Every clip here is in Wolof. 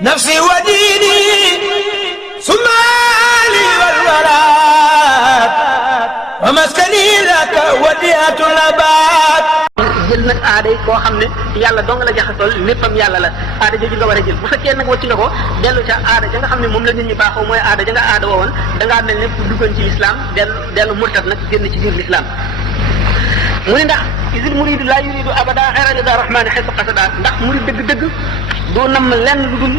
نفسي وديني سمالي والولاد ومسكني لك وديعة الأباد jël nag aada yi koo xam ne yàlla dong la jaxasool léppam yàlla la aada jooju nga war a jël bu fekkee nag wacc nga ko dellu ca aada ja nga xam ne moom la nit ñi baaxoo mooy aada ja nga aada woowoon dangaa mel ne pour duggoon ci lislaam dellu murtat nag génn ci biir lislaam mu ne ndax isil muridu laa yuridu abada xayra rida rahmani xaysu qasada ndax murid dëgg-dëgg doo namm lenn lu dul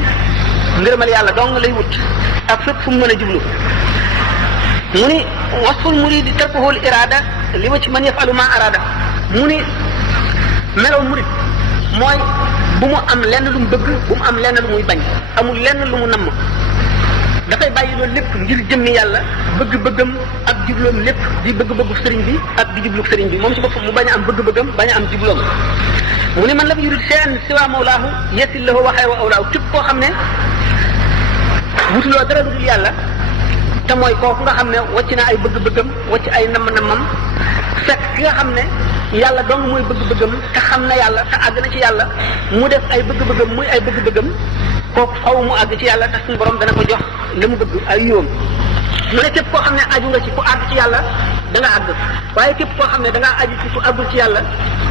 ngërëmal yàlla dong lay wut ak fépp fu mu mën a jublu mu ni wasful muridi tarkuhul irada li wa ci man yafalu ma arada mu ni melaw murid mooy bu mu am lenn lu mu bëgg bu mu am lenn lu muy bañ amul lenn lu mu namm dafay bàyyi loolu lépp ngir jëmmi yàlla bëgg-bëggam ak jubloom lépp di bëgg-bëggu sëriñ bi ak di jublu sëriñ bi moom ci boppam mu bañ a am bëgg-bëggam bañ a am jubloom mu ne man lam yurid shay'an siwa mawlaahu yasil lahu wa xaywa awlaahu képp koo xam ne wutuloo dara lu dul yàlla te mooy kooku nga xam ne wàcc na ay bëgg-bëggam wàcc ay namm-nammam fekk ki nga xam ne yàlla dong mooy bëgg-bëggam te xam na yàlla te àgg na ci yàlla mu def ay bëgg-bëggam muy ay bëgg-bëggam kooku faw mu àgg ci yàlla te suñu borom dana ko jox la mu bëgg ay yoom mu ne képp koo xam ne aju nga ci ku àgg ci yàlla da nga àgg waaye képp koo xam ne da ngaa aju ci ku àggul ci yàlla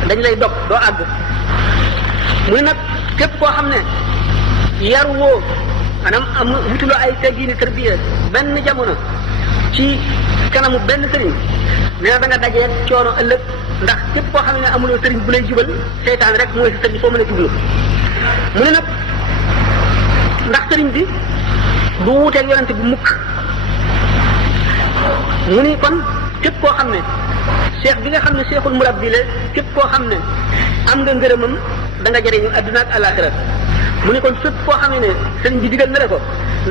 dañ lay dog doo àgg mu ne nag képp koo xam ne yar woo maanaam am wutuloo ay teggiini tarbiya benn jamono ci kanamu benn sëriñ nee na da nga dajee coono ëllëg ndax képp koo xam ne amuloo sëriñ bu lay jubal seytaan rek mooy si sëriñ foo mën a jublu mu ne nag ndax sëriñ bi du wuuteeg yonente bu mukk mu ni kon képp koo xam ne cheikh bi nga xam ne cheikhul murabbi la képp koo xam ne am nga ngërëmam da nga jëriñu adduna ak alaxira mu ni kon fépp koo xam ne sëriñ bi digal na la ko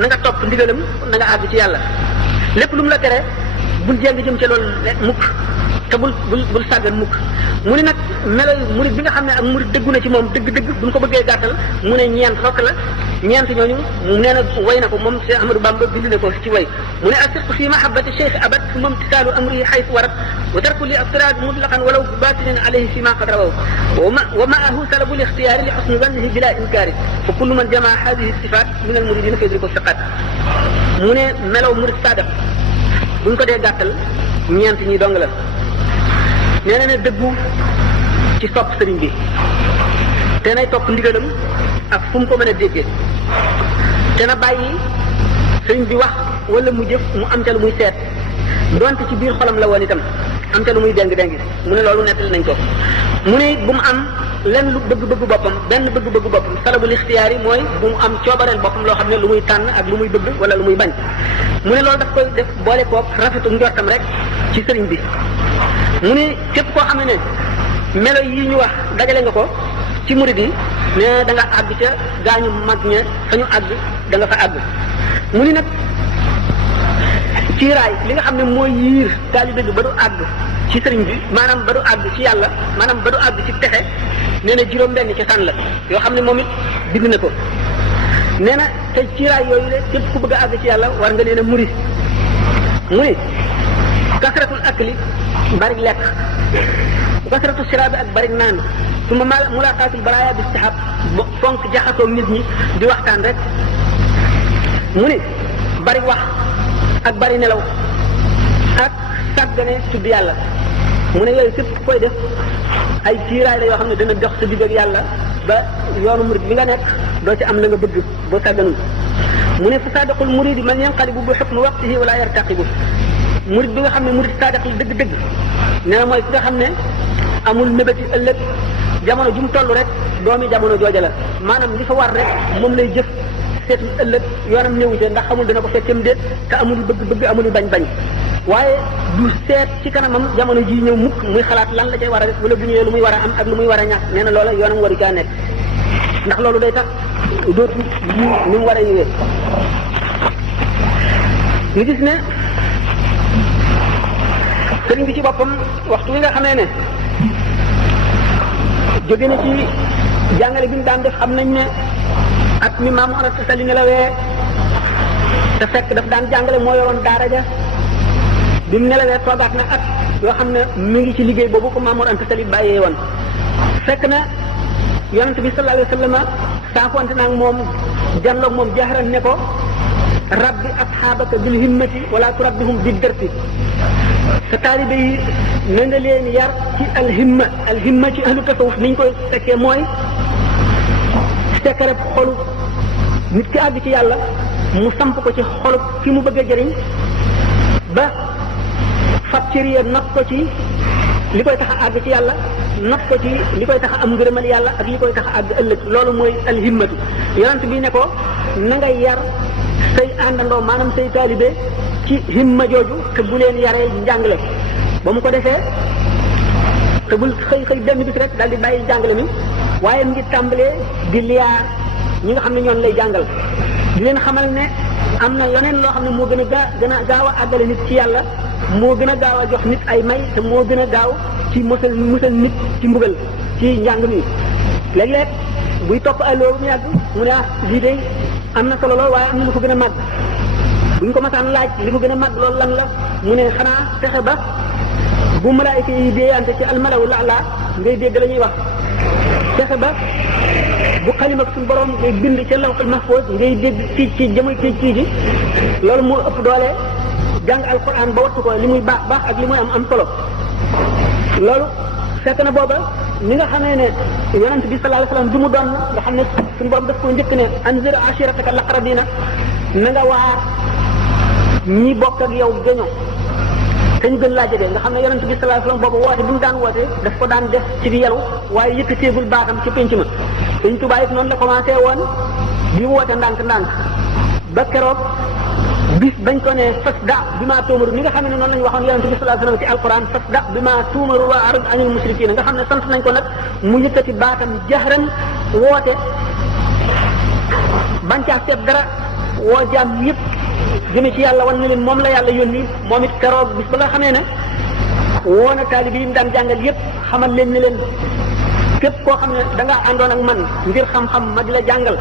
na nga topp ndigalam na nga àgg ci yàlla lépp lu mu la tere bul jéng jëm ca loolu mukk te bul sàggan mukk mu ne nag melo murid bi nga xam ne ak murid dëggu na ci moom dëgg-dëgg buñ ko bëggee gàttal mu ne ñeent fokk la ñeent ñooñu nee na way na ko moom Cheikh Ahmadou Bamba bind na ko ci way mu ne asirku fi mahabbati cheikh abad su moom tisaalu amrihi xaytu warat wa tarku li aftirad mutlaqan walaw batinin alayhi fi ma qad rawaw wa maahu salabu l ixtiyaari li xusni wannihi bila inkaari fa kullu man jamaa hadihi sifat min al muridina fa yudriku siqat mu ne melaw murid saadaq buñ ko dee gàttal ñeent ñi dong la nee na ne dëggu ci topp sëriñ bi te nay topp ndigalam ak fu mu ko mën a déggee te na bàyyi sëriñ bi wax wala mu jëf mu am ca lu muy seet donte ci biir xolam la woon itam am ca lu muy déng-déng mu ne loolu nettali nañ ko mu ne bu mu am lenn lu bëgg-bëgg boppam benn bëgg-bëgg boppam salabul ixtiyaar yi mooy bu mu am coobareel boppam loo xam ne lu muy tànn ak lu muy bëgg wala lu muy bañ mu ne loolu daf koy def boole koog rafetu njortam rek ci sëriñ bi mu ne képp koo xam ne melo yi ñu wax dajale nga ko ci murid yi ne da nga àgg ca gaañu mag ña fa ñu àgg da nga fa àgg mu ni nag ciiraay li nga xam ne mooy yiir taalibe bi ba du àgg ci sëriñ bi maanaam ba du àgg ci yàlla maanaam ba du àgg ci texe nee na juróom-benn ci sànn la yoo xam ne moom it bind na ko nee na te ciiraay yooyu le képp ku bëgg a àgg ci yàlla war nga leen a muri mu ni kasratul akli bari lekk kasratu siraabi ak bari naan su ma mulaqaatul baraaya bi istihab fonk jaxasoo nit ñi di waxtaan rek mu ni bari wax ak bari nelaw ak sàggane tudd yàlla mu ne yooyu képp koy def ay kiiraay la yoo xam ne dana dox sa digg ak yàlla ba yoonu murid bi nga nekk doo ci am la nga bëgg boo sàgganul mu ne fa saadiqul muridi man yanqalibu bi hukmi waqtihi wala yartaqibu murid bi nga xam ne murid saadiq la dëgg-dëgg nee na mooy ki nga xam ne amul mébéti ëllëg jamono ju mu toll rek doomi jamono jooja la maanaam li fa war rek moom lay jëf seetul ëllëg yoonam néewu ca ndax xamul dana ko fekkam déet te amul bëgg-bëgg amul bañ-bañ waaye du seet ci kanamam jamono ji ñëw mukk muy xalaat lan la cay war a def wala bu ñëwee lu muy war a am ak lu muy war a ñàkk nee na loola yoonam waru caa nekk ndax loolu day tax dootu yi ni mu war a ñëwee ñu gis ne sëriñ bi ci boppam waxtu wi nga xamee ne jóge na ci jàngale bi ñu daan def xam nañ ne at mi Maam Mor Anta Sali nelawee te fekk daf daan jàngale moo yoroon daara ja bi mu nelawee toogaat na at yoo xam ne mi ngi ci liggéey boobu ko Maam Mor Anta Sali bàyyee woon fekk na yonent bi sallallahu alayhi wa sallam saafonte naag moom janloog moom jahran ne ko rabbi asxaabaka bil himmati wala turabbihum bi dërti sa taalibe yi na nga leen yar ci alhimma ci ahlu tasawuf niñ koy fekkee mooy sekkareb xolu nit ki àgg ci yàlla mu samp ko ci xolu ki mu bëgg a jëriñ ba fab cëriya nag ko ci li koy tax a àgg ci yàlla nag ko ci li koy tax a am ngërëmal yàlla ak li koy tax a àgg ëllëg loolu mooy alhimmatu yonent bi ne ko na nga yar say àndandoo maanaam say taalibe ci himma jooju te bu leen yaree njàngale ba mu ko defee te bul xëy benn bis rek daal di bàyyi njàngale mi waaye mu ngi tàmbalee di liyaar ñi nga xam ne ñoon lay jàngal di leen xamal ne am na leneen loo xam ne moo gën a gaaw a àggale nit ci yàlla moo gën a gaaw a jox nit ay may te moo gën a gaaw ci musal nit ci mbugal ci njàng mi léeg-léeg buy topp ay loolu mu yàgg mu ne lii de am na solo lool waaye am na lu ko gën a màgg buñ ko masaan laaj li ko gën a màgg loolu lan la mu ne xanaa fexe ba bu malaayika yi déeyante ci almalawu la'la ngay dégg la ñuy wax fexe ba bu xalima ak suñu borom ngay bind ca lawhul mahfuz ngay dégg ci jamono ci loolu moo ëpp doole jàng alquran ba wattu ko li muy baax ak li muy am solo loolu fekk na booba ni nga xamee ne yonent bi sallallahu alayhi wasallam du mu doon nga xam ne suñu borom daf ko njëkk ne anzir ashirataka al-aqrabina na nga waar ñi bokk ak yow géño te ñu gën laa jege nga xam ne yonent bi sallallahu alayhi wasallam boobu woote bi mu daan woote daf ko daan def ci di yelu waaye yëkkateegul baatam ci penc ma Sëñ Tuubaa it noonu la commencé woon di woote ndànk ba keroog bis bañ ko ne fasda bi maa tuumaru ni nga xam ne noonu la ñu waxoon yonent bi sallallahu alayhi wasallam ci alquran fasda bi maa tuumaru wa arid anil musrikiina nga xam ne sant nañ ko nag mu yëkkati baatam jahran woote bañ caa seet dara woo jaam yëpp jëme ci yàlla wan na leen moom la yàlla yónni moom it keroog bis ba nga xamee ne woo na taalibe yi mu daan jàngal yëpp xamal leen ne leen képp koo xam ne da ngaa àndoon ak man ngir xam-xam ma di la jàngal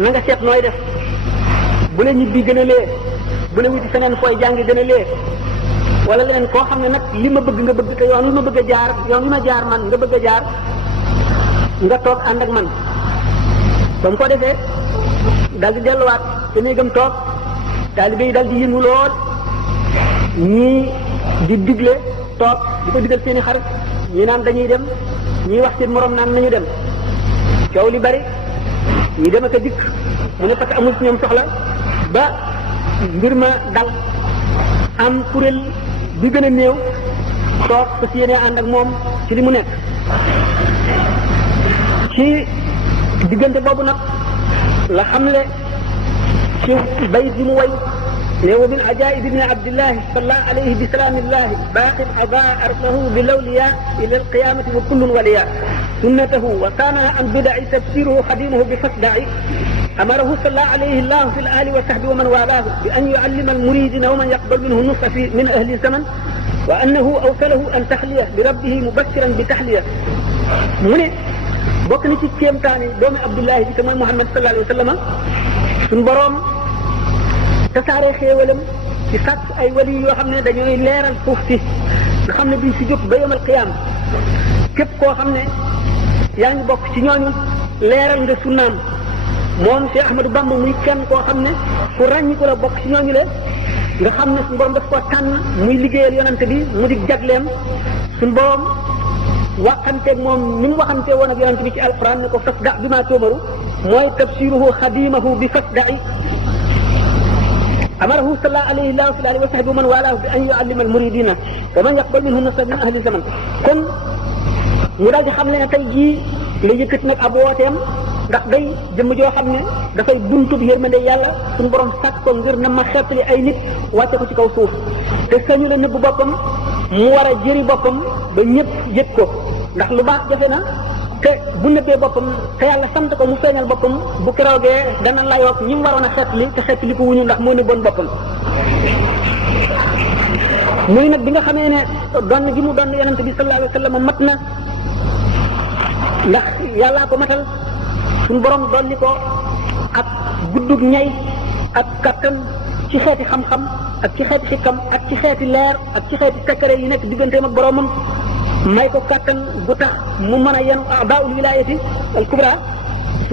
na nga seet nooy def bu la ñibbi gën a lee bu la wuti feneen fooy jàngi gën a lee wala leneen koo xam ne nag li ma bëgg nga bëgg te yoon wi ma bëgg a jaar yoon wi ma jaar man nga bëgg a jaar nga toog ànd ak man ba mu ko defee dal di delluwaat te néegam toog taalibe yi dal di yëngu lool ñii di digle toog di ko digal seeni xarit ñi naan dañuy dem ñii wax seen morom naan nañu dem coow li bari ñi dem ak a dikk mu ne parce que amul ci ñoom soxla ba mbir ma dal am kuréel bi gën a néew toog fas yéene ànd ak moom ci li mu nekk ci diggante boobu nag la xamle ci bayit bi mu way ne wa min ajaib ibni abdillahi salla alayhi bi salaamillahi baqin adaa arsahu bi lawliya ila alqiyamati wa kullun waliya sunnatahu wa saanaha an bidaci tafsiruhu xadimuhu bi fasdaci أمره صلى عليه الله في الآل وصحبه ومن والاه بأن يعلم المريدين ومن يقبل منه نصح من أهل الزمن وأنه أوصله أن تحليه بربه مبشرا بتحليه mu ne bokk na ci kéemtaani doomi Abdullahi bi te mooy Muhammad sallallahu alayhi wa sallam suñu boroom tasaare xéewalam ci sàkk ay wali yoo xam ne dañooy leeral suuf si nga xam ne duñ si jóg ba yawmal qiyaam képp koo xam ne yaa ngi bokk ci ñooñu leeral nga sunnaam moom Cheikh Ahmadou Bamba muy kenn koo xam ne ku ràññi ko la bokk ci ñooñu le nga xam ne suñu borom daf ko tànn muy liggéeyal yonante bi mu di jagleem suñu borom waxanteeg moom ni mu waxantee woon ak yonante bi ci alquran ne ko fasda bi maa tuumaru mooy tafsiruhu xadimahu bi fasda'i amarahu sallallahu alayhi wa sahbihi wa man walaahu bi an yu'allima al-muridina wa man yaqbal minhu nasab min ahli zaman kon mu daal di xam ne tey jii la yëkkati nag ab wooteem ndax day jëmm joo xam ne dafay buntu bi yërmande yàlla suñu borom sàkk ko ngir na ma xeetali ay nit wàcce ko ci kaw suuf te sañu la nëbb boppam mu war a jëri boppam ba ñëpp yëg ko ndax lu baax jafe na te bu nëbbee boppam te yàlla sant ko mu feeñal boppam bu keroogee dana layoog ñi mu waroon a xeetali te xeetali ko wuñu ndax moo nëbboon boppam. muy nag bi nga xamee ne donn gi mu donn yonente bi sallallahu alayhi wa sallam mat na ndax yàllaa ko matal. suñu borom dolli ko ak guddug ñay ak kattan ci xeeti xam-xam ak ci xeeti xikam ak ci xeeti leer ak ci xeeti secret yi nekk digganteem ak boromam may ko kattan bu tax mu mën a yenu a'daa'ul wilaayati al kubra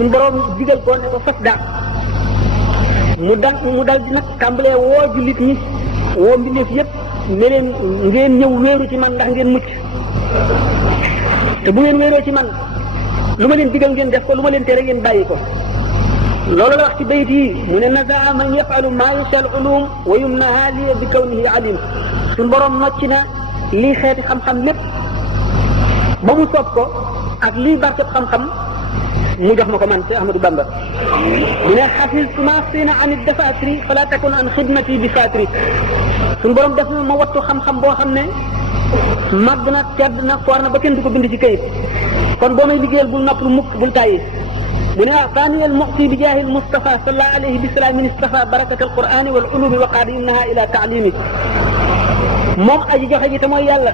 suñu borom digal ko ne ko fas daa mu dal di nag tàmbalee woo jullit ñi woo mbindeef yëpp ne leen ngeen ñëw wéeru ci man ndax ngeen mucc te bu ngeen wéeroo ci man lu ma leen digal ngeen def ko lu ma leen tere ngeen bàyyi ko. loolu la wax ci bayit yi mu ne nazaa man yafalu maa yasha al ulum wa yumnaha li bi kawnihi alim suñu borom nocc na lii xeeti xam-xam lépp ba mu soob ko ak lii barkeb xam-xam mu jox ma ko man ci Ahmadou Bamba mu ne xafiztu ma sina an dafatri fala takun an xidmati bi fatri suñu borom def na ma wattu xam-xam boo xam ne màgg na tedd na foor na ba kenn du ko bind ci kayit kon boo may liggéeyal bul nopp lu mukk bul tàyyi mu ne aataani al muxti bi jaahil Mustafa salla alayhi bi salaamin istafa barakat al qur'ani wal ulumi wa qaadi innaha ila taalimi moom aji joxe ji te mooy yàlla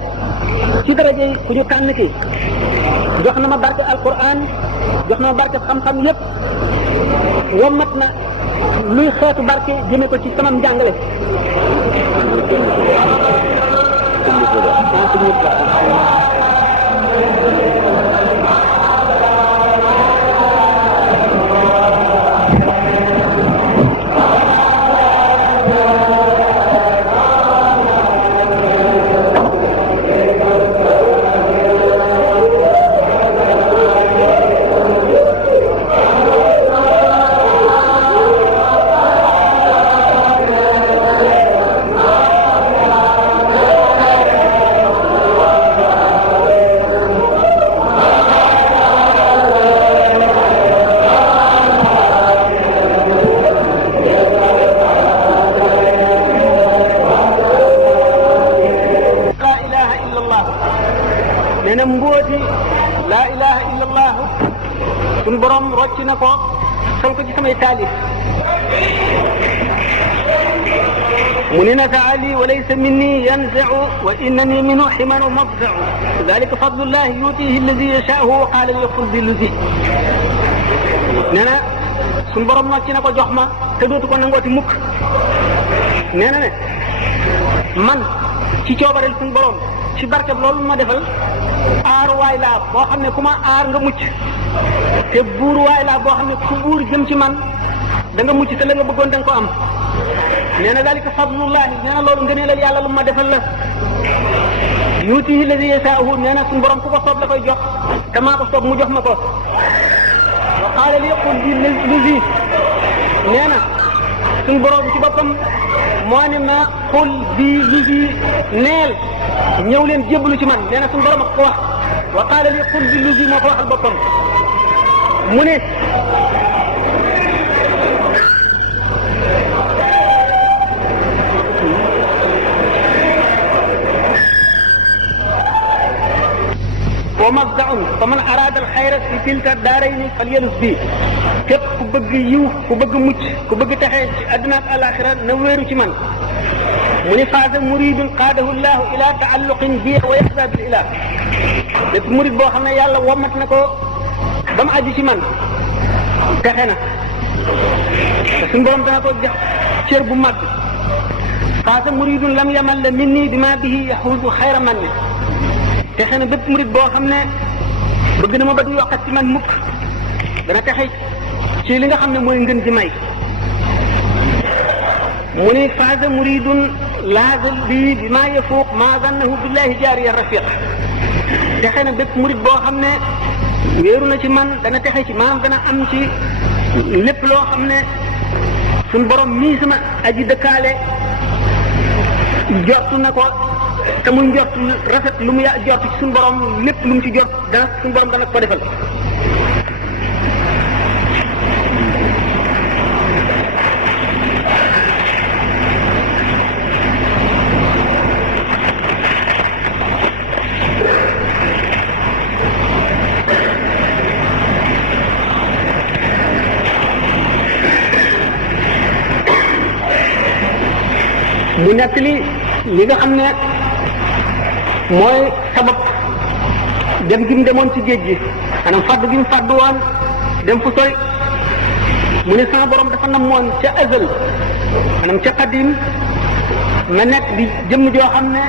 ci daraje ku ñu tànn ki jox na ma barke alquran jox na ma barke xam-xam yépp wommat na luy xeetu barke jëme ko ci sama njàngale rocc na ko sol ko ci samay taalif mu ni nataali wa laysa minni yanzau wa innani minhu ximanu mafzau dalika fadlullahi yutihi alladi yashaau wa qaala liyaqul bi lusi nee na suñu borom rocc na ko jox ma te dootu ko nangooti mukk nee na ne man ci coobareel suñu borom ci barkeb loolu ma defal aar waay laa boo xam ne ku ma aar nga mucc te buur waay laa boo xam ne ku buur jëm ci man da nga mucc te la nga bëggoon da nga ko am nee na dalika fadlullahi nee na loolu ngëneelal yàlla lu ma defal la yuutihi alladi yasaahu nee na suñu borom ku ko soob la koy jox te maa ko soob mu jox ma ko wa qaala li yaqul bi lusi nee na suñu borom ci boppam moo ne ma xul bi lusi neel ñëw leen jébbalu ci man nee na suñu borom ak ko wax wa qaala li qul bi lusi moo ko waxal boppam mu ne wa mabdaun fa man araada alxayra fi tilka daarayni falyalus bi képp ku bëgg yiw ku bëgg mucc ku bëgg taxee ci àdduna ak alaxira na wéeru ci man mu ni faasa muridun qaadahu llahu ila taalluqin bi wa yaxda bil ilah lépp murid boo xam ne yàlla womat na ko ba mu aju ci man texe na te suñu borom dana ko jox cër bu mag faasa muridun lam yamal la minni bi ma bihi yaxuusu xayra man ne texe na bépp murid boo xam ne bëgg na ma ba du yokkat ci man mukk dana texe ci li nga xam ne mooy ngën ji may mu ni faasa muridun laazal bii bi maa yafuuq maa zannahu billahi jaariya rafiq texe na bépp murid boo xam ne wéeru na ci man dana texe ci maam dana am ci lépp loo xam ne suñ borom mii sama aji dëkkaale jortu na ko te muy njort rafet lu mu jort ci suñu borom lépp lu mu ci jort dana suñu borom dana ko defal mu nekk li nga xam ne mooy sabab dem gi mu demoon ci géej gi maanaam fàdd gi mu fàdd woon dem fu sori mu ne sama borom dafa namoon ca azal maanaam ca qadim ma nekk di jëmm joo xam ne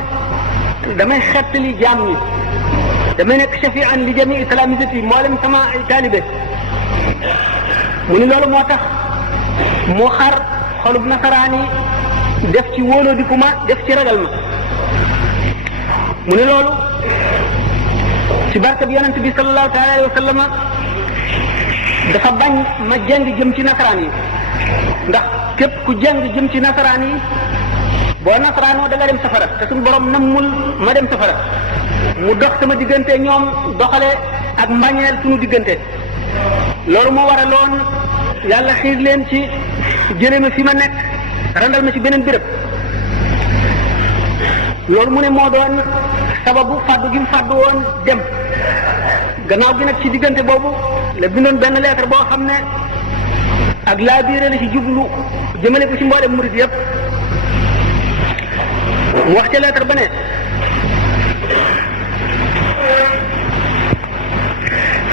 damay xettali jaam ñi damay nekk shafian li jamii talamisati mboolem sama ay taalibe mu ni loolu moo tax mu xar xolub nasaraan yi def ci wóoloo di ma def ci ragal ma mu ni loolu ci barke bi yonent bi sallallahu taala alayhi wa sallam dafa bañ ma jeng jëm ci nasaraan yi ndax képp ku jeng jëm ci nasaraan yi boo nasaraanoo da nga dem safara te suñu borom nammul ma dem safara mu dox sama diggante ñoom doxale ak mbañeel suñu diggante loolu moo waraloon yàlla xiir leen ci jële ma fi ma nekk randal ma ci beneen béréb loolu mu ne moo doon sababu fàddu gi mu fàddu woon dem gannaaw gi nag ci diggante boobu la bindoon benn lettre boo xam ne ak laa biire la ci jublu jëmale ko ci mboolem murid yëpp mu wax ca lettre ba ne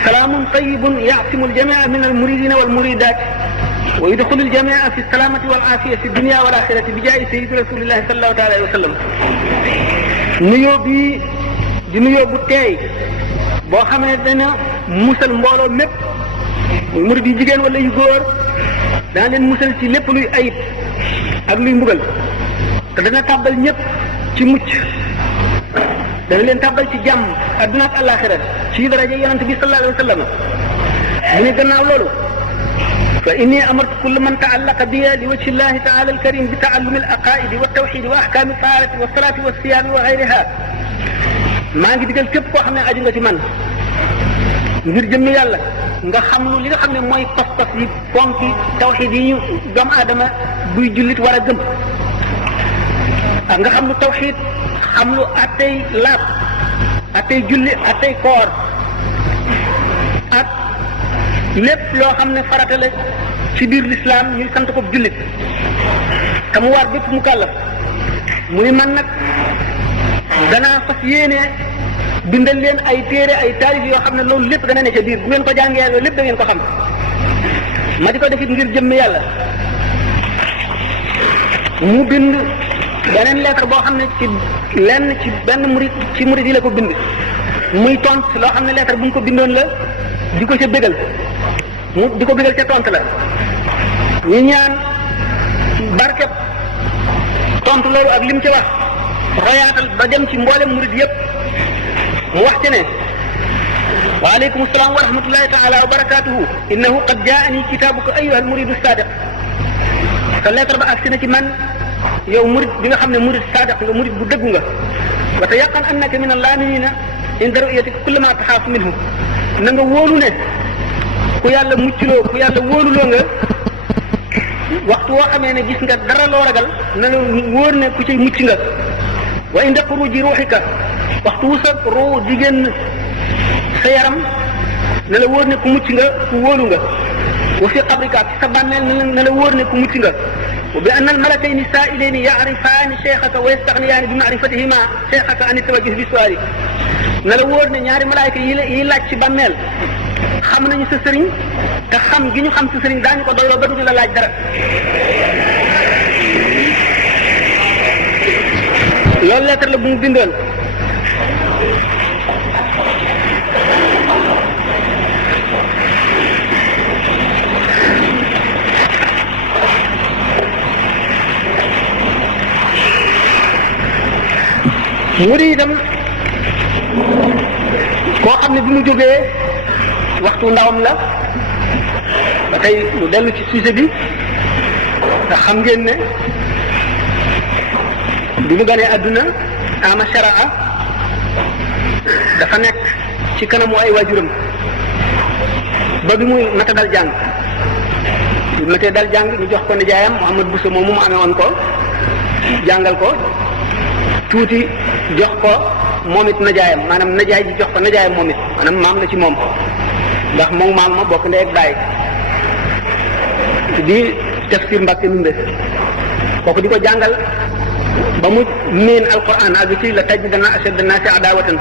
salaamun tayyibun yaasimu aljamia min almuridina walmuridat wa yudxilu aljamia fi salaamati wal aafiya fi dunia wal axirati bi jaayi sayyidi rasulillahi sallallahu taala alayhi wa sallam nuyoo bii di nuyoo bu teey boo xam ne dana musal mbooloo mépp muy murid yu jigéen wala yu góor dana leen musal ci lépp luy ayib ak luy mbugal te dana tàbbal ñëpp ci mucc dana leen tàbbal ci jàmm adduna ak àllaaxira ci daraja yonent bi sallallahu alayhi wa sallam mu ne gannaaw loolu fa inni amartu kulla man taallaqa biya li wajhi llahi taala alkarim bi taallumi al aqaidi wa tawxidi wa ahkaami taharati wa salaati wa siyaami wa gayriha maa ngi digal képp koo xam ne aju nga ci man ngir jëmmi yàlla nga xam lu li nga xam ne mooy pas-pas yi fonki tawxid yi ñu doomu aadama buy jullit war a gëm ak nga xam lu tawxid xam lu attey laab attey julli attey koor ak lépp loo xam ne farata la ci biir lislaam ñuy sant ko jullit te mu war bépp mu kàllaf mu ni man nag danaa fas yéene bindal leen ay téere ay taalif yoo xam ne loolu lépp dana ne ca biir bu ngeen ko jàngee loolu lépp da ngeen ko xam ma di ko defit ngir jëmm yàlla mu bind beneen lettre boo xam ne ci benn murid yi la ko bind muy tont loo xam ne lettre bu mu ko bindoon la di ko ca bégal mu di ko bégal ca tont la ñu ñaan barkeb tontu loolu ak lim ci wax royaatal ba dem ci mboolem murid yëpp mu wax ci ne waaleykum salaam wa rahmatullahi taala wa barakatuhu innahu qad jaani kitaabuka ayyuha almuridu sadiq sa lettre ba agsi na ci man yow murid bi nga xam ne murid sadiq nga murid bu dëggu nga wa tayaqan annaka min allaminina inda ru'yatika kulla ma taxaafu minhu na nga wóolu ne ku yàlla muccloo ku yàlla wóoluloo nga waxtu woo xamee ne gis nga dara loo ragal na la wóor ne ku ci mucc nga wa inda xuruji ruuxika waxtu wu sa ruu di génn sa yaram na la wóor ne ku mucc nga ku wóolu nga wa fi qabrika ci sa bàmmeel na la wóor ne ku mucc nga wa bi anna al malakayni saailayni yaarifaani cheikhaka wa yastaxniyaani bi maarifatihima cheikhaka an tawajjuh bi suwaali na la wóor ne ñaari malaayka yi laaj ci bàmmeel xam nañu sa sëriñ te xam gi ñu xam sa sëriñ daañu ko doyloo ba duñu la laaj dara loolu lettre la bu mu bindoon mu di itam koo xam ne bi mu jógee waxtu ndawam la ba tey lu dellu ci sujet bi ndax xam ngeen ne bi mu ganee àdduna ama sharaa dafa nekk ci kanamu ay waajuram ba bi muy nata dal jàng bi mu natee dal jàng ñu jox ko nijaayam Mouhamad Bousso moom mu amee woon ko jàngal ko tuuti jox ko moom it najaayam maanaam najaay ji jox ko najaayam moom it maanaam maam la ci moom ndax moom maam ma bokk ndey ak baay di tafsir Mbàkke Ndumbe kooku di ko jàngal ba mu miin alquran ak ci la tajidanna ashadda naasi adaawatan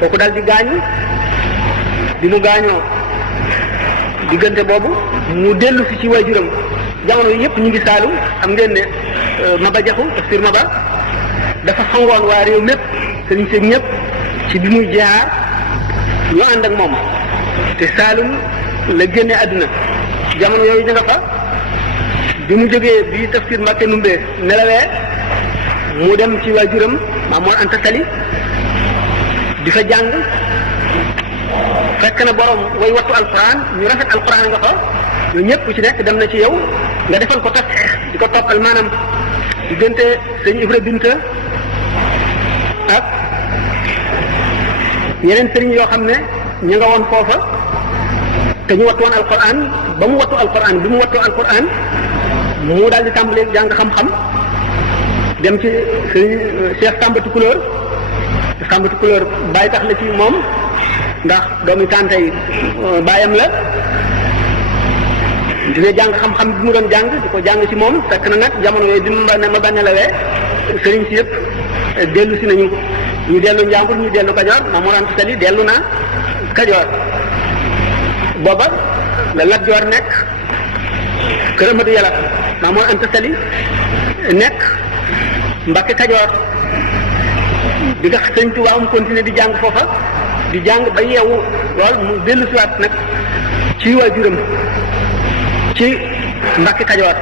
kooku daal di gaañu bi mu gaañoo diggante boobu mu dellu si ci waajuram jamono yëpp ñu ngi Saalum xam ngeen ne Maba Jaxu tafsir Maba dafa xangoon waa réew mépp sëriñ sëñ ñëpp ci bi muy jaar ñu ànd ak moom te Saalum la génne àdduna jamono yooyu ñu nga fa bi mu jógee bi Tafsir Mbacké Ndoumbé nelawee mu dem ci waajuram Maam Mor Anta Sali di fa jàng fekk na borom way wattu alquran ñu rafet alquran nga fa ñoo ñëpp ku ci nekk dem na ci yow nga defal ko tas di ko toppal maanaam diggante sëñ Ibra Binta ak yeneen sëriñ yoo xam ne ñu nga woon foofa te ñu wattu woon alquran ba mu wattu alquran bi mu wattu alquran mu daal di tàmbalee jàng xam-xam dem ci sëriñ Cheikh Samba Tukulóor bàyyi tax la ci moom ndax doomi tànte yi bàyyam la dina jàng xam-xam bi mu doon jàng di ko jàng ci moom fekk na nag jamono yooyu bi ma bànnelawee sëriñ si yëpp dellu si nañu ñu dellu Njàmbur ñu dellu Kajoor Maam Mor Anta Sali dellu na Kajoor booba la Lat Joor nekk Kër Amadou Yàlla Maam Mor Anta Sali nekk Mbàkke Kajoor di nga sëñ Tuubaa mu continuer di jàng foofa di jàng ba yeewu lool mu dellu siwaat nag ci waajuram ci Mbàkke Kajoor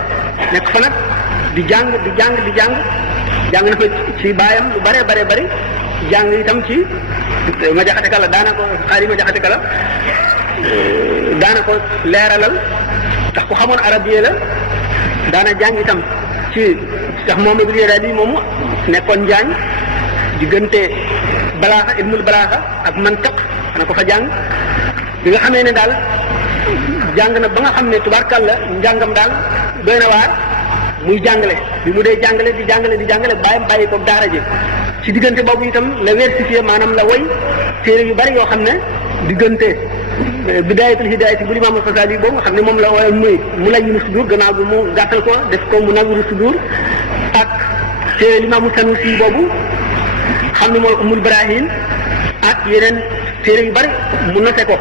nekk fa nag di jàng jàng na fa ci baayam lu bare bari jàng itam ci ma jaxate kala daana ko xaari ma jaxate kala daana ko leeralal ndax ku xamoon arabiye la daana jàng itam ci Cheikh Mohamadou Yadali moomu nekkoon Njaañ diggante balaaxa ilmul balaaxa ak mantiq xana ko fa jàng bi nga xamee ne daal jàng na ba nga xam ne tubaarkàlla njàngam daal doy na waar muy jàngale bi mu dee jàngale bàyyam bàyyi ko daara ji ci diggante boobu itam la versifié maanaam la woy téere yu bari yoo xam ne diggante bidaayatul hidaayati bu Imaamul Xasaali boobu nga xam ne moom la woyoon muy mu lay yinu sudur gannaaw bi mu gàttal ko def ko mu nawiru sudur ak téere Limaamu Sanusi boobu xam ne mooy Ummul Barahin ak yeneen téere yu bari mu noté ko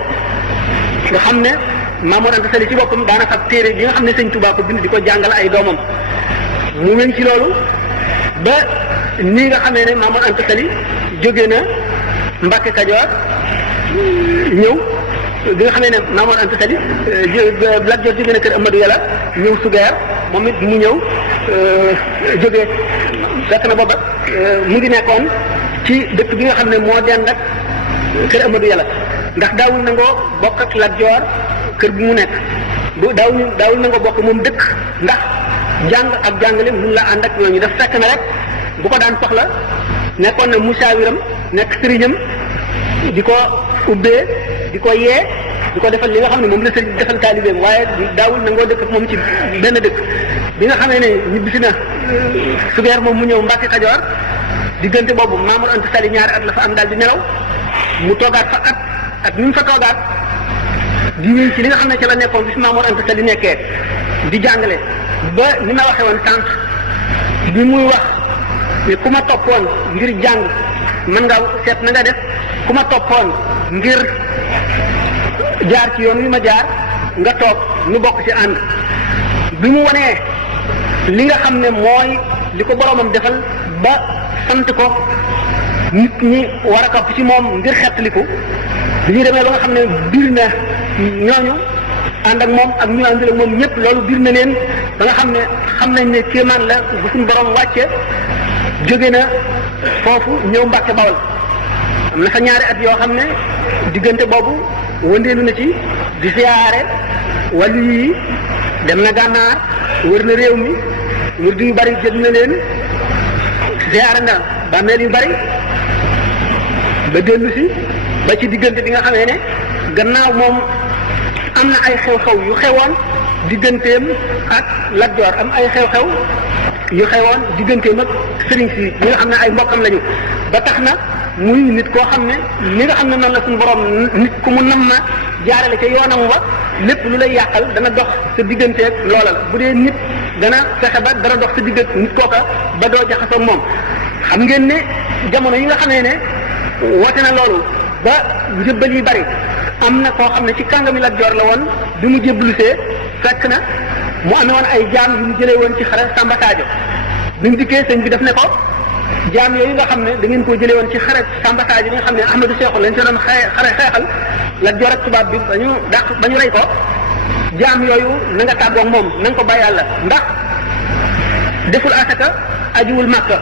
nga xam ne Maam Mor Anta Sali ci boppam daana fab téere bi nga xam ne Sëñ Tuubaa ko bind di ko jàngal ay doomam mu mel ci loolu ba nii nga xamee ne Maam Mor Anta Sali jóge na Mbàkke Kajoor ñëw bi nga xamee ne Maam Mor Anta Sali Lat Joor jóge na kër Amadou Yàlla ñëw Sugeer moom it mu ñëw jóge fekk na booba mu ngi nekkoon ci dëkk bi nga xam ne moo dend ak kër Amadou Yàlla ndax daawul nangoo bokk ak Lat Joor kër bu mu nekk daawul nangoo bokk moom dëkk ndax jàng ak jàngale mun la ànd ak ñooñu daf fekk na rek bu ko daan soxla nekkoon na musaawiram nekk sëriñam di ko ubbee di ko yee di ko defal li nga xam ne moom la sëriñ defal taalibeem waaye daawul nangoo dëkk ak moom ci benn dëkk bi nga xamee ne ñibbisi na Sugeer moom mu ñëw Mbàkke Kajoor diggante boobu Maam Mor Anta Sali ñaari at la fa am daal di nelaw mu toogaat fa at ni mu fa toogaat di wéy ci li nga xam ne ci la nekkoon bi fi Maam Mor Anta Sali nekkee di jàngale ba ni ma waxee woon tànk bi muy wax ne ku ma toppoon ngir jàng mën nga seet na nga def ku ma toppoon ngir jaar ci yoon wi ma jaar nga toog nu bokk ci ànd bi mu wanee li nga xam ne mooy li ko boroomam defal ba sant ko nit ñi war a topp ci moom ngir xettaliku bi ñu demee ba nga xam ne biir na ñooñu ànd ak moom ak ñu àndul ak moom ñëpp loolu biir na leen ba nga xam ne xam nañ ne kéemaan la bu suñu borom wàcce jóge na foofu ñëw Mbàkke Bawol am na fa ñaari at yoo xam ne diggante boobu wëndeelu na ci di siyaare wàllu yi dem na gànnaar wër na réew mi wër yu bari jël na leen siyaare na bàmmeel yu bari ba dellu si ba ci diggante bi nga xamee ne gannaaw moom am na ay xew-xew yu xewoon digganteem ak Lat Joor am ay xew-xew yu xewoon digganteem ak sëriñ si ñi nga xam ne ay mbokkam lañu ba tax na muy nit koo xam ne li nga xam ne noonu la suñu borom nit ku mu nam na jaarale ca yoonam wa lépp lu lay yàqal dana dox sa digganteeg loola la bu dee nit dana fexe ba dana dox sa diggante nit kooka ba doo jaxasoo moom xam ngeen ne jamono yi nga xamee ne woote na loolu ba njëbbal yi bari am na koo xam ne ci kàngami Lat Joor la woon bi mu jébbalusee fekk na mu amee woon ay jaam yu mu jëlee woon ci xare Samba Sadio bi mu dikkee sëñ bi daf ne ko jaam yooyu nga xam ne da ngeen koo jëlee woon ci xare Samba Sadio bi nga xam ne Ahmadou Seexu lañ ci doon xare xeexal Lat Joor ak tubaab bi ba ñu rey ko jaam yooyu na nga tàggoog moom na nga ko bàyyi yàlla ndax deful asaka ajuwul Màkka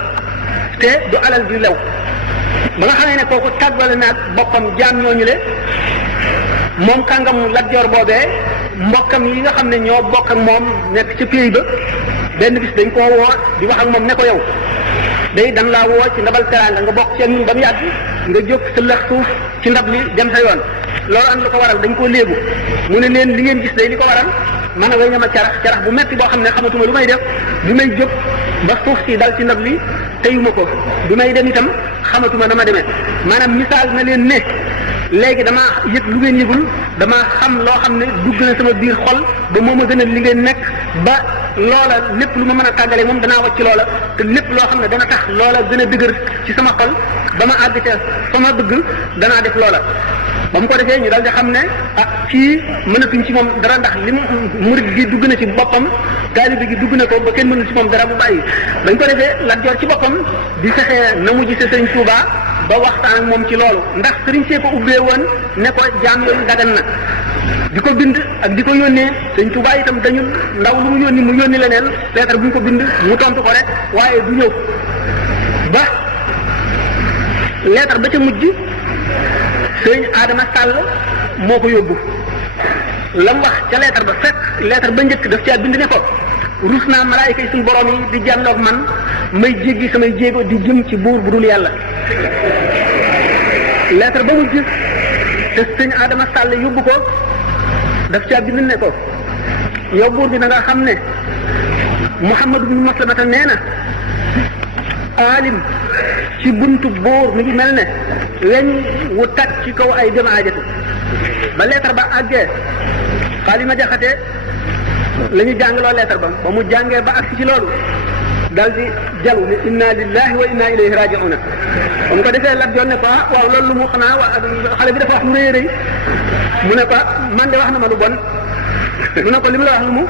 te du alal ju lew ba nga xamee ne kooku tàggale naag boppam jaam ñooñu le moom kàngamu Lat Joor boobee mbokkam yi nga xam ne ñoo bokk ak moom nekk ca pays ba benn bis dañ koo woo di wax ak moom ne ko yow day dan laa woo ci ndabal teraanga nga bokk ci ñun ba mu yàgg nga jóg sa lëx suuf ci ndab li dem sa yoon loolu am lu ko waral dañ koo léegu mu ne leen li ngeen gis day li ko waral man a way ñama carax bu metti boo xam ne xamatuma lu may def bi may jóg ba suuf si dal ci ndab li teyuma ko bi may dem itam xamatuma dama demee maanaam misaal na leen ne léegi damaa yëg lu ngeen yëgul damaa xam loo xam ne dugg na sama biir xol ba moo ma gën a li ngeen nekk ba loola lépp lu ma mën a tàggalee moom danaa wacc loola te lépp loo xam ne dana tax loola gën a dëgër ci sama xol ba ma àgg ca fa ma bëgg danaa def loola ba mu ko defee ñu daal di xam ne ah fii mënatuñ ci moom dara ndax li murid gi dugg na ci boppam taalibe gi dugg na ko ba kenn mënul ci moom dara bu bàyyi bañ ko defee Lat Joor ci boppam di fexe na mu gisee Sëriñ Tuubaa ba waxtaan ak moom ci loolu ndax sëriñ see ko ubbee woon ne ko jaam yooyu dagan na di ko bind ak di ko yónnee Sëriñ Tuubaa itam dañu ndaw lu mu yónni leneen lettre bu ñu ko bind mu tontu ko rek waaye du ñëw ba lettre ba ca mujj sëriñ Adama Sall moo ko yóbbu la mu wax ca lettre ba fekk lettre ba njëkk daf caa bind ne ko rus naa malaayika yi suñu borom yi di jànloog man may jéggi samay jéego di jëm ci buur bu dul yàlla lettre ba mujj te sëñ Adama Sall yóbbu ko daf caa bind ne ko yow buur bi na nga xam ne Muhammadu bin Maslamata nee na alim ci buntu buur mi ngi mel ne weñ wu tag ci kaw ay dem aajatu ba lettre ba àggee Xaalima Jaxate la ñu jàngaloo lettre ba mu jàngee ba agsi ci loolu dal di jalu ne inna lillahi wa inna ilayhi raji'una ba mu ko defee Lat Joor ne ko waaw loolu lu mu xanaa xale bi dafa wax lu rëy rëy mu ne ko man de wax na ma lu bon mu ne ko li mu la wax lu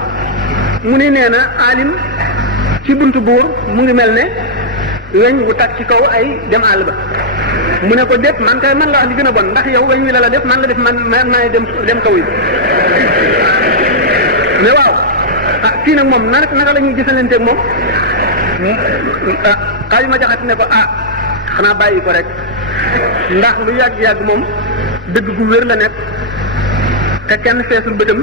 mu ni nee na alim ci buntu buur mu ngi mel ne weñ wu tag ci kaw ay dem àll ba mu ne ko déet man kay man la wax li gën a bon ndax yow weñ wi la def man la def man maay dem kaw yi mais waaw ah kii nag moom naka la ñuy jëfalanteeg moom ah Xaalima Jaxate ne ko ah xanaa bàyyi ko rek ndax lu yàgg moom dëgg gu wér la nekk te kenn feesul bëtam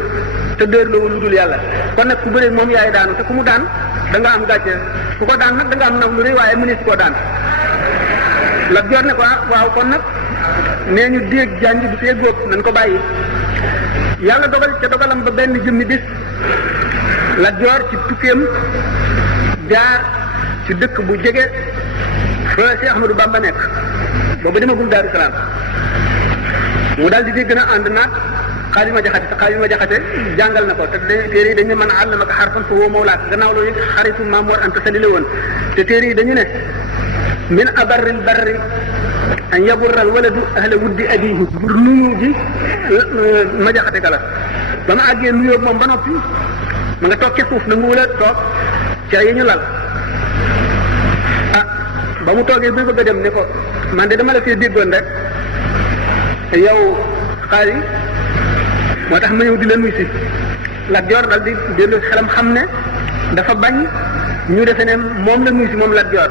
te dër la lu dul yàlla kon nag ku bëree moom yaay daanu te ku mu daan da nga am gàcce ku ko daan nag da nga am nag lu rëy waaye mënees koo daan Lat Joor ne ko ah waaw kon nag nee ñu déeg janj bu fee góob nañ ko bàyyi yàlla dogal ca dogalam ba benn jëmmi bis Lat Joor ci tukkeem jaar ci dëkk bu jege fa si Ahmadou Bamba nekk booba demagul Daaru Salaam mu daal di dégg na ànd naag Xaalima Jaxate jàngal na ko te téere yi dañu ne man allamaka harfan fa huwa mawlaak gannaaw loolu xaritu Maam Mor Anta Sali la woon te téere yi dañu ne min abarril barri an yaburral waladu ahla wuddi abihi bur nuyu ji ma Jaxate kala ba ma àggee nuyoo moom ba noppi ma nga toog ca suuf na mu wula toog ca yi ñu lal ah ba mu toogee ba bëgg a dem ne ko man de dama la fee déggoon rek yow xaali moo tax ma ñëw di la nuyu si Lat Joor dal di dellu xelam xam ne dafa bañ ñu defe ne moom la nuyu si moom Lat Joor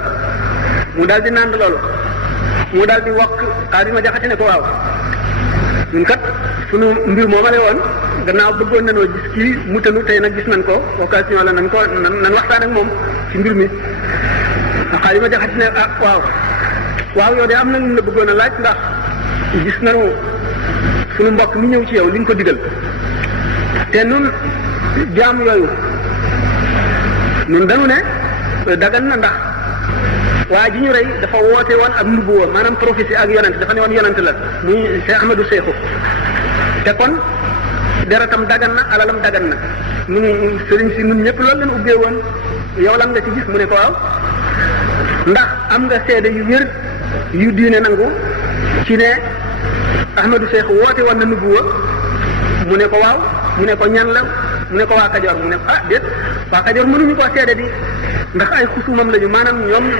mu daal di nand loolu mu daal di wokk Xaalima Jaxate ne ko waaw ñun kat sunu mbir moomale woon gannaaw bëggoon nañoo gis kii mu tënu tey nag gis nañ ko occasion la nan waxtaan ak moom ci mbir mi Xaalima Jaxate ne ah waaw yow de am na lu la bëggoon a laaj ndax gis nañu sunu mbokk mi ñëw ci yow li nga ko digal te nun jaam yooyu nun dañu ne dagan na ndax waa ji ñu rey dafa woote woon ak nubuwa maanaam prophétie ak yonent dafa ne woon yonent la muy Cheikh Ahmadou Seexu te kon deretam dagan na alalam dagan na ñun sëriñ si ñun ñëpp loolu leen ubbee woon yow lan nga ci gis mu ne ko waaw ndax am nga seede yu wér yu diine nangu ci ne Ahmadou Seexu woote woon na nubuwa mu ne ko waaw mu ne ko ñan la mu ne ko waa Kajoor mu ne ko ah déet waa Kajoor mënuñu koo seede di ndax ay xusumam lañu maanaam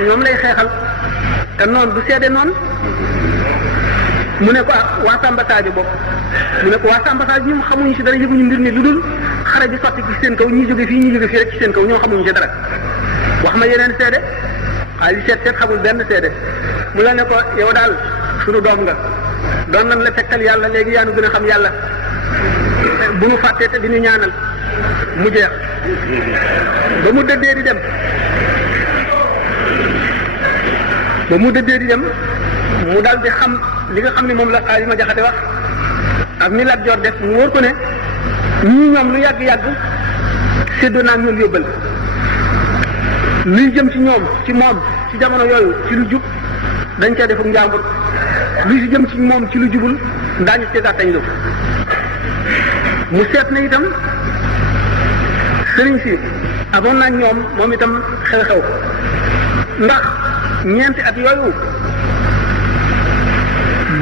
ñoom lay xeexal te noonu du seede noonu mu ne ko waa Samba Sadio bopp mu ne ko waa Samba Sadio ñoom xamuñu si dara yëguñu mbir mi lu dul xare bi sotti ci seen kaw ñii jóge fii ñii jóge fii rek ci seen kaw ñoo xamuñu si dara wax ma yeneen seede waaye li seet xamul benn seede mu la ne ko yow daal sunu doom nga doon nañ la tegtal yàlla léegi yaa nu gën a xam yàlla bu mu fàttee te di ñu ñaanal mu jeex ba mu dëddee di dem mu dal di xam li nga xam ne moom la Xaalima Jaxate wax ak ni Lat Joor def mu wóor ko ne ñii ñoom lu yàgg-yàgg séddoo naa ñoom yóbbal luy jëm ci ñoom ci moom ci jamono yooyu ci lu jub dañ cee defuk njàmbur luy si jëm ci moom ci lu jubul daañu ci gàttañ lu mu seet na itam sëriñ si amoon naa ñoom moom itam xew-xew ndax ñeenti at yooyu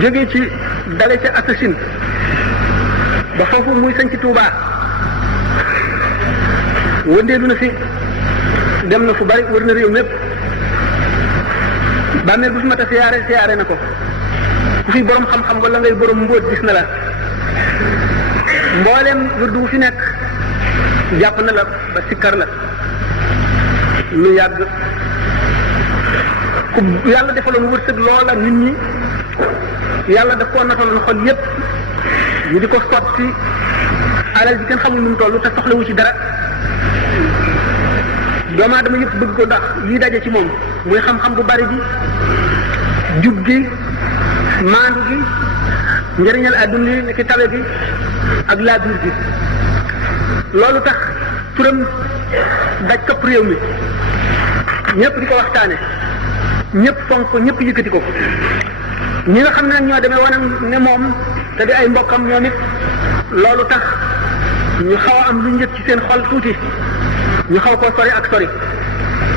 jóge ci dale ca assasine ba foofu muy sañ ci Tuubaa wëndeelu na fi dem na fu bari wër na réew mépp bàmmeel bu fi mat a siyaare na ko ku fi borom xam-xam wala ngay borom mbóot gis na la mboolem wërdu bu fi nekk jàpp na la ba sikkar la lu yàgg ku yàlla defaloon wërsëg loola nit ñi yàlla daf koo nataloon xol yépp ñu di ko sotti alal ji kenn xamul nu mu toll te soxlawu ci dara doomu aadama yëpp bëgg ko ndax lii daje ci moom muy xam-xam bu bari bi jub gi maandu gi njëriñal àdduna li ki tawe bi ak laabiir gi loolu tax turam daj këpp réew mi ñëpp di ko waxtaane ñëpp fonk ko ñëpp yëkkati ko ñi nga xam ne nag ñoo demee wanam ne moom te di ay mbokkam ñoom it loolu tax ñu xaw a am lu njëkk ci seen xol tuuti ñu xaw koo sori ak sori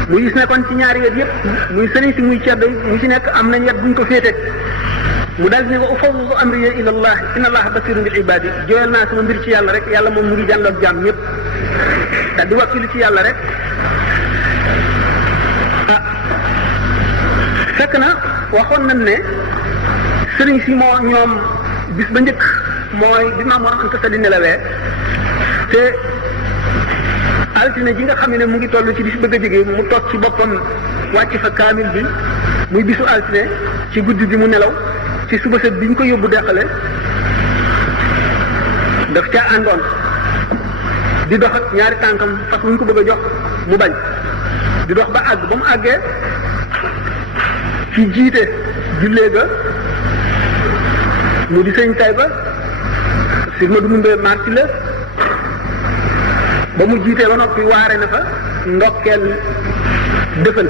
mu gis ne kon ci ñaari wet yëpp muy sëriñ si muy ceddo ñu ci nekk am nañ wet buñ ko féete mu daal di ne ko ufawwidu amri ila allah inna allaha basirun bil ibadi jooyal naa sama mbir ci yàlla rek yàlla moom mu ngi jànloog jaam ñëpp te di wakkilu ci yàlla rek fekk na waxoon nañ ne sëriñ si moo ñoom bis ba njëkk mooy bi Maam Mor Anta Sali nelawee te altine ji nga xam ne mu ngi toll ci bis bëgg a jóge mu toog ci boppam wàcc fa kaamil bi muy bisu altine ci guddi bi mu nelaw ci suba set bi ñu ko yóbbu deqale daf caa àndoon di dox ak ñaari tànkam fas bu ñu ko bëgg a jox mu bañ di dox ba àgg ba mu àggee ci jiite jullee ga mu di sëñ tay ba si ma dumundee marti la ba mu jiitee ba noppi waare na fa ndokkeel dëfal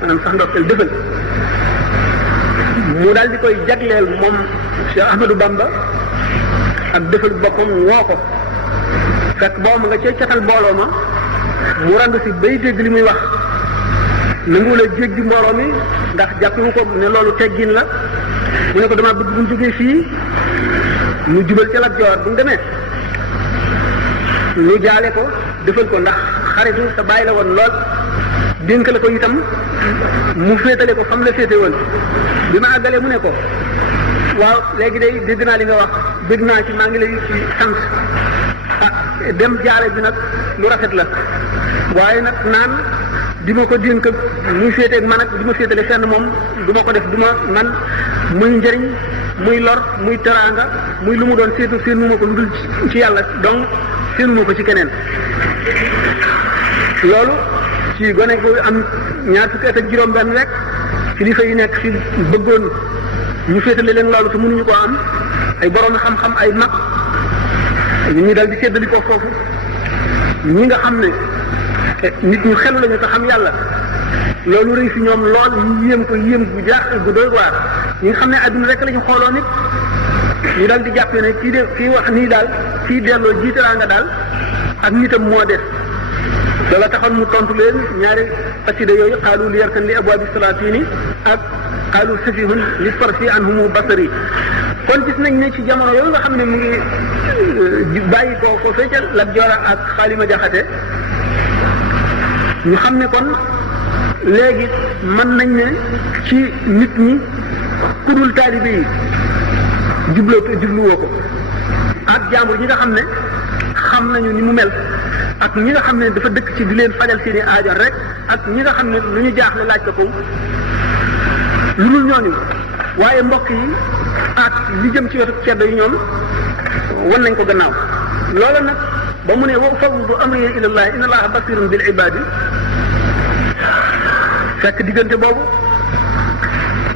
maanaam sax ndokkeel dëfal mu daal di koy jagleel moom Cheikh Ahmadou Bamba ak dëfal boppam woo ko fekk boobu nga cee catal mbooloo ma mu rand si bay dégg li muy wax nangu la jéggi mbooloo mi ndax jàppiwu ko ne loolu teggin la mu ne ko dama bëgg bu ñu jógee fii mu jubal ca Lat Joor bu ñu demee lu jaale ko defal ko ndax xaritu sa bàyyi la woon lool dénk la ko itam mu féetale ko fam la féete woon bi ma àggalee mu ne ko waaw léegi day dégg naa li nga wax dégg naa ci maa ngi lay ci sant dem jaare bi nag lu rafet la waaye nag naan di ma ko dénk muy féeteeg man ak di ma féetale fenn moom du ma ko def du ma man muy njëriñ muy lor muy teraanga muy lu mu doon seenu ma ko lu dul ci yàlla donc seenu ma ko ci keneen loolu ci gone gu am ñaar fukki at ak juróom benn rek kilifa yi nekk fi bëggoon ñu féetale leen loolu te mënuñu koo am ay borom xam-xam ay mag ñu dal di séddali ko foofu ñi nga xam ne nit ñu xelu lañu te xam yàlla loolu rëy fi ñoom lool ñu yéem ko yéem bu jaax bu doy waar ñi nga xam ne adduna rek la ñu xooloo nit ñu dal di jàppee ne kii wax nii daal kii delloo jiitaraa nga daal ak nitam moo des loola taxoon mu tontu leen ñaari xasida yooyu xaalu li yarkan li abwaabi salaatini ak xaalu safihun li farsi anhumu basari kon gis nañ ne ci jamono yooyu nga xam ne mu ngi bàyyi ko fee ca Lat Joor ak Xaalima Jaxate ñu xam ne kon léegi mën nañ ne ci nit ñi ku dul taalibe yi jubluwoo ko ak jàmbur ñi nga xam ne xam nañu ni mu mel ak ñi nga xam ne dafa dëkk ci di leen fajal seeni aajo rek ak ñi nga xam ne lu ñu jaaxle laaj ko lu dul ñooñu waaye mbokk yi ak li jëm ci wetu ceddo yi ñoom wan nañ ko gannaaw loola nag ba mu ne wa ufawwidu amri ila Allah inna Allaha basirun bil ibadi fekk diggante boobu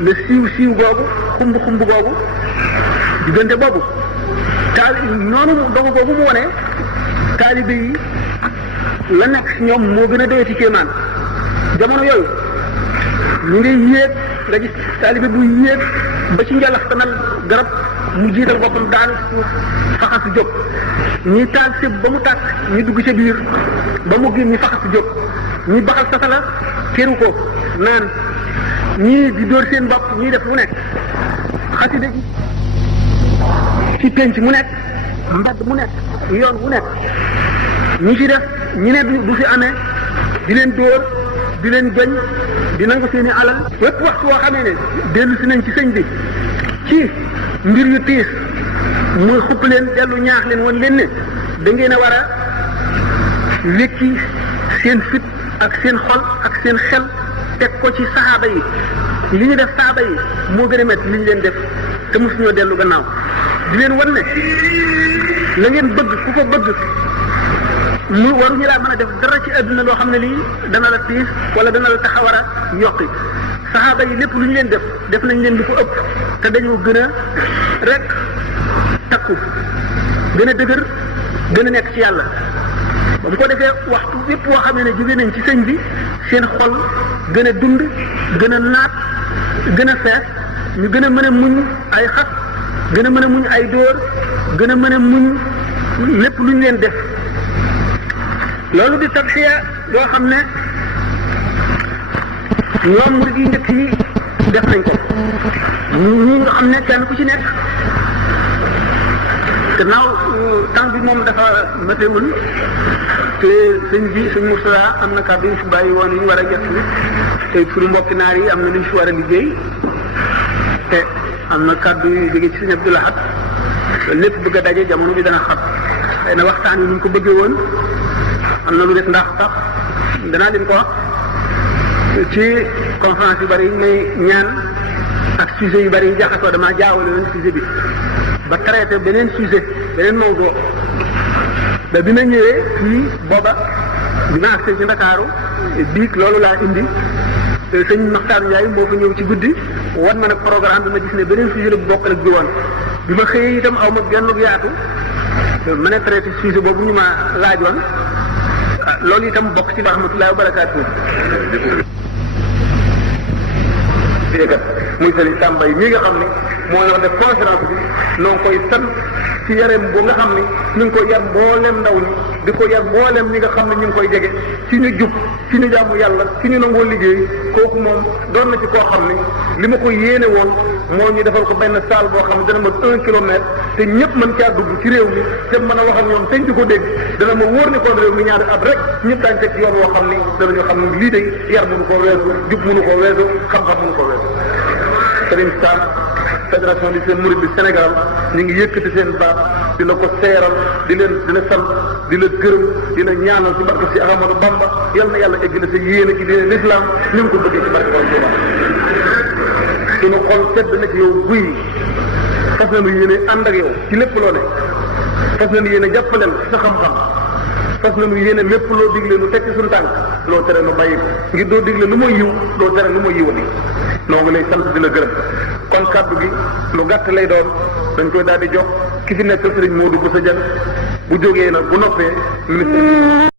le siiw googu xumb googu diggante boobu noonu dogu boobu mu wone taalibe yi la nekk ci ñoom moo gën a doyati kéemaan jamono yooyu ñu ngi yéeg nga gis taalibe bu yéeg ba ci njalaxtanal garab mu jiital boppam daanu suuf faxas jóg ñi taal séb ba mu tàkk ñu dugg ca biir ba mu génn ñi faxas jóg ñi baxal satala kéru ko naan ñii di dóor seen bopp ñii def mu nekk xasida gi ci penc mu nekk mbedd mu nekk yoon mu nekk ñi ci def ñi ne du fi amee di leen dóor di leen joñ di nangu seeni alal wépp waxtu woo xamee ne dellu si nañ ci sëñ bi ci mbir yu tiis muy xupp leen dellu ñaax leen woon leen ne da ngeen a war a wékki seen fit ak seen xol ak seen xel teg ko ci saxaaba yi li ñu def saxaaba yi moo gën a métti li ñu leen def te mosuñoo dellu gannaaw di leen wan ne la ngeen bëgg ku ko bëgg mu waruñu laa mën a def dara ci àdduna loo xam ne lii dana la tiis wala dana la taxawar a yokki saxaaba yi lépp lu ñu leen def nañ leen lu ko ëpp te dañoo gën a rek takku gën a dëgër gën a nekk ci yàlla ba mu ko defee waxtu yépp woo xam ne jóge nañ ci sëñ bi seen xol gën a dund gën a naat gën a fees ñu gën a mën a muñ ay xas gën a mën a muñ ay dóor gën a mën a muñ lépp lu ñu leen def loolu di tabxiya yoo xam ne ñoom murid yi njëkk yi def nañ ko ñi nga xam ne kenn ku ci nekk gannaaw temps bi moom dafa matéwul te sëñ bi sëñ Moussa am na kàddu yu fi bàyyi woon yu ñu war a jot te pour mbokki naar yi am na lu ñu fi war a liggéey te am na kàddu yu jóge ci sëñ Abdou Lahad lépp bëgg a daje jamono bi dana xam xëy na waxtaan yi ni ñu ko bëggee woon am na lu def ndax sax danaa leen ko wax ci conférence yu bari yi may ñaan ak sujet yu bari yi jaxasoo damaa jaawale leen sujet bi ba traité beneen sujet beneen mawdu ba bi ma ñëwee fii booba bi ma agsee ci Ndakaaru biig loolu laa indi sëñ Maxtaar Ndiaye moo ko ñëw ci guddi wan ma nag programme bi ma gis ne beneen sujet la bu bokk ak bi woon bi ma xëyee itam aw ma genn yaatu ma ne traité sujet boobu ñu ma laajoon loolu itam bokk ci rahmatullahi wa barakaatu kat muy sëriñ Samba yi mii nga xam ne moo ñoo def conférence bi noo ngi koy sant ci yareem boo nga xam ne ñu ngi koy yar mboolem ndaw ñi di ko yar mboolem ñi nga xam ne ñu ngi koy jege ci ñu jub ci ñu jaamu yàlla ci ñu nangoo liggéey kooku moom doon na ci koo xam ne li ma ko yéene woon moo ñu defal ko benn salle boo xam ne dana mat 1 kilomètre te ñëpp mën caa dugg ci réew mi te mën a wax ak ñoom teñ di ko dégg dana ma wóor ne kon réew mi ñaari at rek ñëpp daañu teg ci yoon woo xam ni danañu xam ne lii de yar mënu ko weesu jub mënu ko weesu xam-xam mënu ko weesu Sëriñ Sam fédération di seen murid bi Sénégal ñu ngi yëkkati seen baat di la ko seeral di la sant di la gërëm di la ñaanal ci barke si Ahmadou Bamba yal na yàlla egg na sa yéene ci diine l'islam ni mu ko bëggee ci barke Borom Tuuba suñu xol sedd na ci yow guy fas nañu yéene ànd ak yow ci lépp loo ne fas nañu yéene jàppaleel ci sa xam-xam fas nañu yéene lépp loo digle nu teg ci suñu tànk loo tere nu bàyyi ko ngir doo digle lu mooy yiw doo tere lu mooy yiwati noo ngi lay sant di la gërëm kon kàddu gi lu gàtt lay doon dañ koy daal di jox ki fi nekk Sëriñ Modou Bousso Dieng bu jógee nag bu noppee ministre